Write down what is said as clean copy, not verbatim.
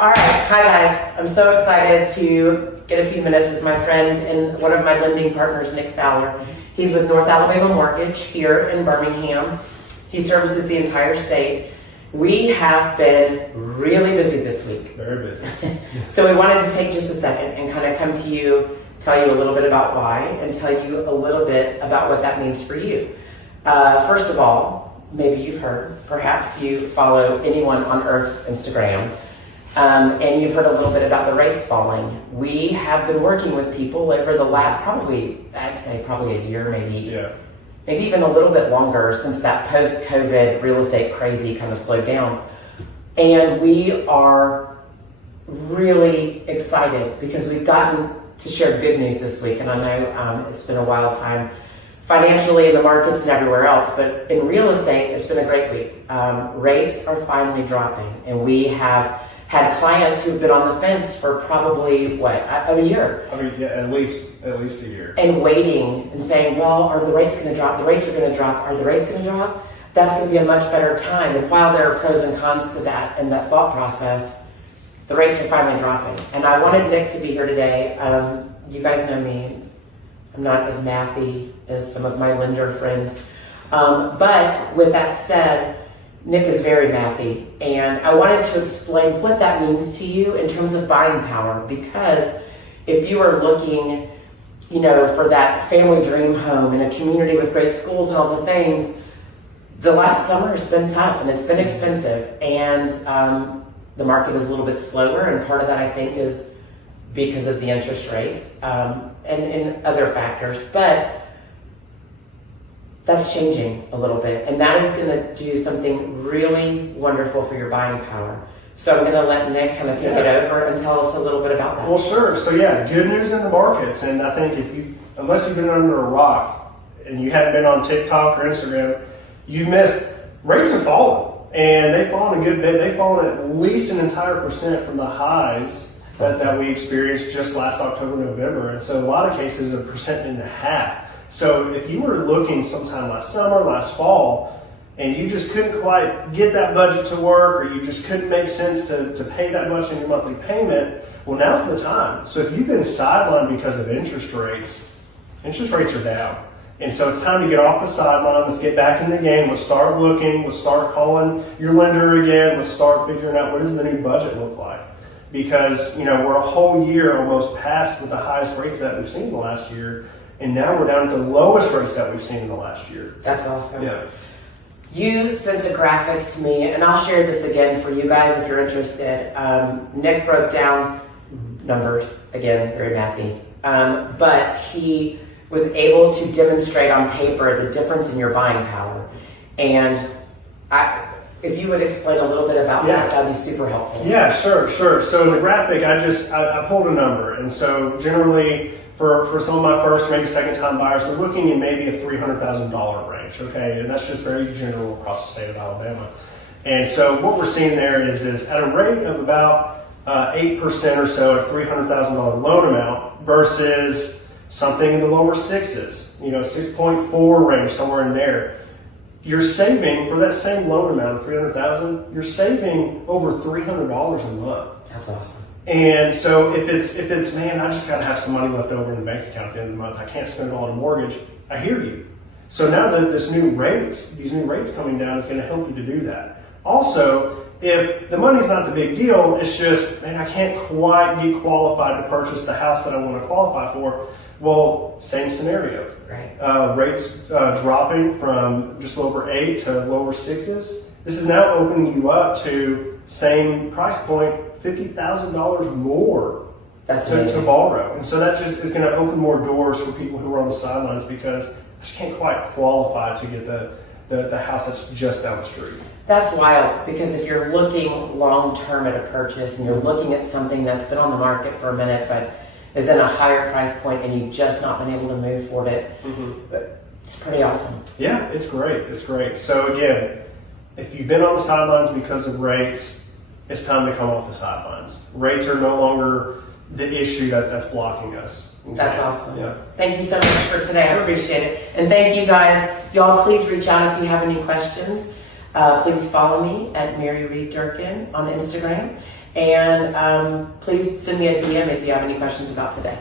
All right, hi guys. I'm so excited to get a few minutes with my friend and one of my lending partners, Nick Fowler. He's with North Alabama Mortgage here in Birmingham. He services the entire state. We have been really busy this week. Very busy. So we wanted to take just a second and kind of come to you, tell you a little bit about why, and tell you a little bit about what that means for you. First of all, maybe you've heard, perhaps you follow anyone on Earth's Instagram, and you've heard a little bit about the rates falling. We have been working with people over the last, I'd say probably a year, maybe even a little bit longer since that post-COVID real estate crazy kind of slowed down. And we are really excited because we've gotten to share good news this week. And I know it's been a wild time financially in the markets and everywhere else, but in real estate, it's been a great week. Rates are finally dropping, and we have had clients who've been on the fence for probably, a year? I mean, yeah, at least a year. And waiting and saying, well, are the rates going to drop? The rates are going to drop. Are the rates going to drop? That's going to be a much better time. And while there are pros and cons to that and that thought process, the rates are finally dropping. And I wanted Nick to be here today. You guys know me. I'm not as mathy as some of my lender friends. But with that said, Nick is very mathy, and I wanted to explain what that means to you in terms of buying power, because if you are looking, for that family dream home in a community with great schools and all the things, the last summer has been tough and it's been expensive, and the market is a little bit slower, and part of that I think is because of the interest rates and other factors, but that's changing a little bit, and that is going to do something really wonderful for your buying power. So I'm going to let Nick kind of take it over and tell us a little bit about that. Well, sure. So yeah, good news in the markets, and I think unless you've been under a rock and you haven't been on TikTok or Instagram, you've missed. Rates have fallen, and they've fallen a good bit. They've fallen at least an entire % from the highs that we experienced just last October, November, and so in a lot of cases, 1.5%. So if you were looking sometime last summer, last fall, and you just couldn't quite get that budget to work, or you just couldn't make sense to pay that much in your monthly payment, well, now's the time. So if you've been sidelined because of interest rates are down. And so it's time to get off the sideline. Let's get back in the game. Let's start looking. Let's start calling your lender again. Let's start figuring out what does the new budget look like. Because, we're a whole year almost past with the highest rates that we've seen in the last year. And now we're down to the lowest rates that we've seen in the last year. That's awesome. Yeah. You sent a graphic to me, and I'll share this again for you guys if you're interested. Nick broke down numbers, again, very mathy, but he was able to demonstrate on paper the difference in your buying power. And if you would explain a little bit about that, that'd be super helpful. Yeah, sure. So in the graphic, I pulled a number, and so generally, for some of my first, maybe second-time buyers, they're looking in maybe a $300,000 range, okay? And that's just very general across the state of Alabama. And so what we're seeing there is at a rate of about 8% or so, a $300,000 loan amount versus something in the lower sixes, 6.4 range, somewhere in there. You're saving, for that same loan amount of $300,000, you're saving over $300 a month. That's awesome. And so if it's man, I just got to have some money left over in the bank account at the end of the month. I can't spend it all on a mortgage. I hear you. So now that these new rates coming down is going to help you to do that. Also, if the money's not the big deal, it's just, man, I can't quite get qualified to purchase the house that I want to qualify for. Well, same scenario. Right. Rates dropping from just over 8 to lower 6s. This is now opening you up to same price point, $50,000 more to borrow. And so that just is going to open more doors for people who are on the sidelines because I just can't quite qualify to get the house that's just down the street. That's wild, because if you're looking long-term at a purchase and you're looking at something that's been on the market for a minute but is in a higher price point and you've just not been able to move for it, it's pretty awesome. Yeah, it's great. So again, if you've been on the sidelines because of rates, it's time to come off the sidelines. Rates are no longer the issue that's blocking us. Okay? That's awesome. Yeah. Thank you so much for today. I appreciate it. And thank you guys. Y'all please reach out if you have any questions. Please follow me at Mary Reed Durkin on Instagram. And please send me a DM if you have any questions about today.